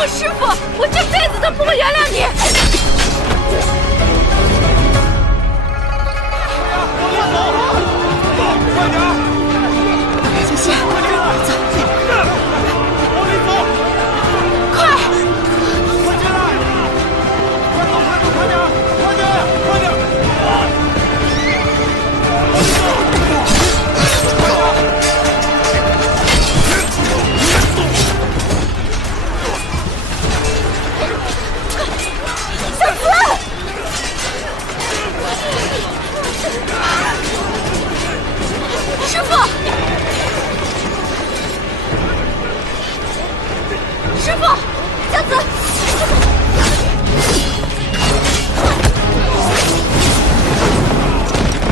我师傅，我这辈子都不会原谅你！快点！小心，走！往里走！快！快进来！快走！快点！快点！快点！往里走！小慈！师傅！师傅！小紫！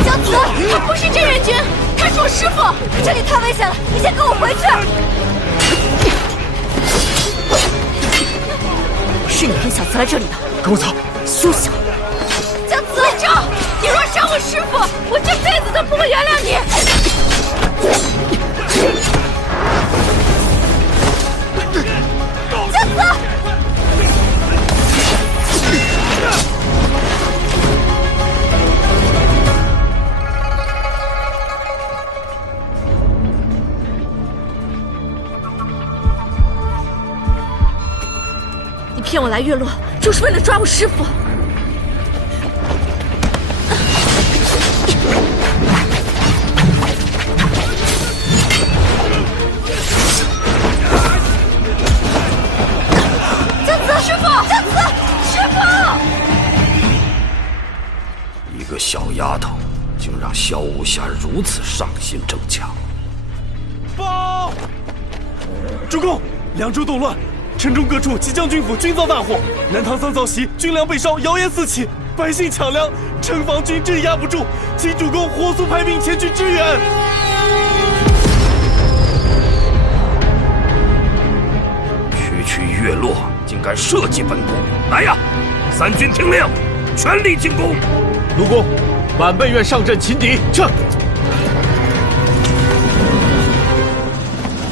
小紫，他不是镇元君，他是我师傅。这里太危险了，你先跟我回去。是你跟小紫来这里的，跟我走。休想！小紫，招！你若伤我师傅，我这辈子都不会原谅你。小紫！你骗我来月落，就是为了抓我师傅。师傅，小紫，师傅！一个小丫头，竟让萧无暇如此上心争抢。报！主公，凉州动乱，城中各处即将军府均遭大火，南唐三灶席军粮被烧，谣言四起，百姓抢粮，城防军镇压不住，请主公火速派兵前去支援。区区月落，竟敢设计本宫！来呀，三军听令，全力进攻！卢公，晚辈愿上阵擒敌，撤！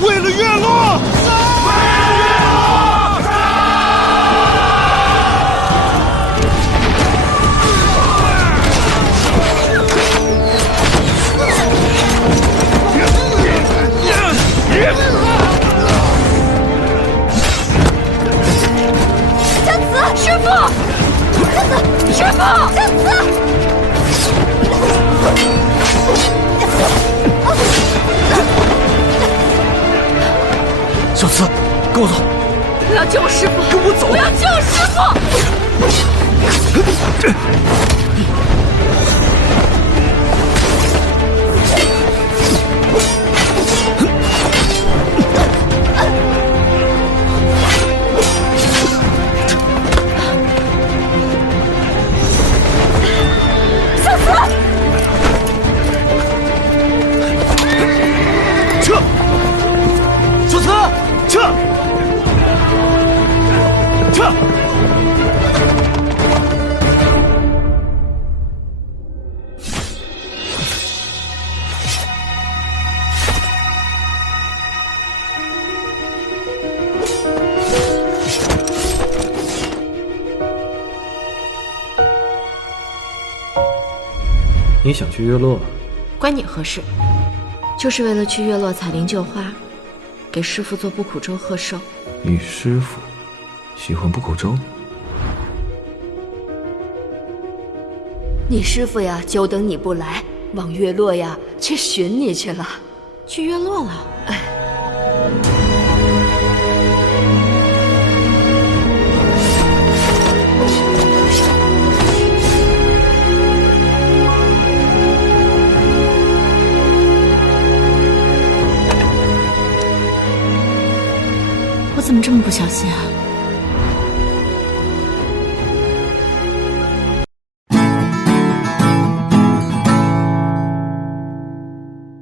为了月落！师傅，师傅，小紫，小慈，跟我走。不要救我师傅！跟我走！不要救我师傅！你想去月落？关你何事？就是为了去月落采灵救花，给师傅做不苦粥贺寿。你师傅喜欢不苦粥？你师傅呀，久等你不来，往月落呀去寻你去了。去月落了？哎。我怎么这么不小心啊？